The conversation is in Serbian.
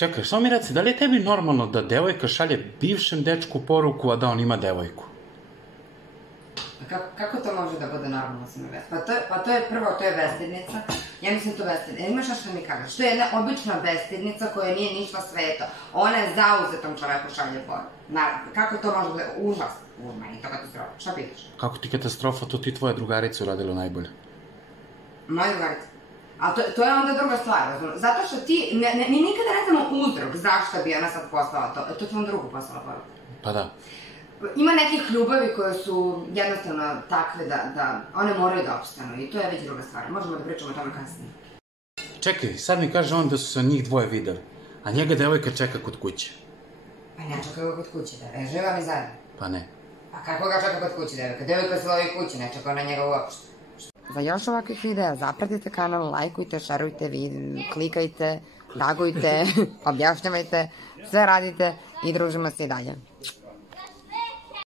Čekaj, samo mi reci, da li je tebi normalno da devojka šalje bivšem dečku poruku, a da on ima devojku? Kako to može da bude normalno sa mene? Pa to je prvo, to je bestidnica. Ja mislim to bestidnica. Imaš što mi kažeš? To je jedna obična bestidnica koja nije ništa sveto. Ona je zauzetom čoveku šalje poruku. Kako to može da bude? Užas. Meni to katastrofa. Šta pitaš? Kako ti katastrofa? To ti tvoja drugarica uradila najbolje. Moja drugarica? A to je onda druga stvar, razumno. Zato što mi nikada ne znamo uzrok zašto bi ona sad poslala to. To ću vam drugu poslala poruku. Pa da. Ima nekih ljubavi koje su jednostavno takve da one moraju da opstanu i to je već druga stvar. Možemo da pričamo o tome kasnije. Čekaj, sad mi kaže on da su se njih dvoje videli, a njega devojka čeka kod kuće. Pa ne čeka ga kod kuće, da živa mi zajedno. Pa ne. Pa kako ga čeka kod kuće devojka? Devojka je svoje kuće, ne čeka na njega uopšte. Za još ovakvih videa zapratite kanal, lajkujte, šerujte, klikajte, tagujte, objašnjavajte, sve radite i družimo se i dalje.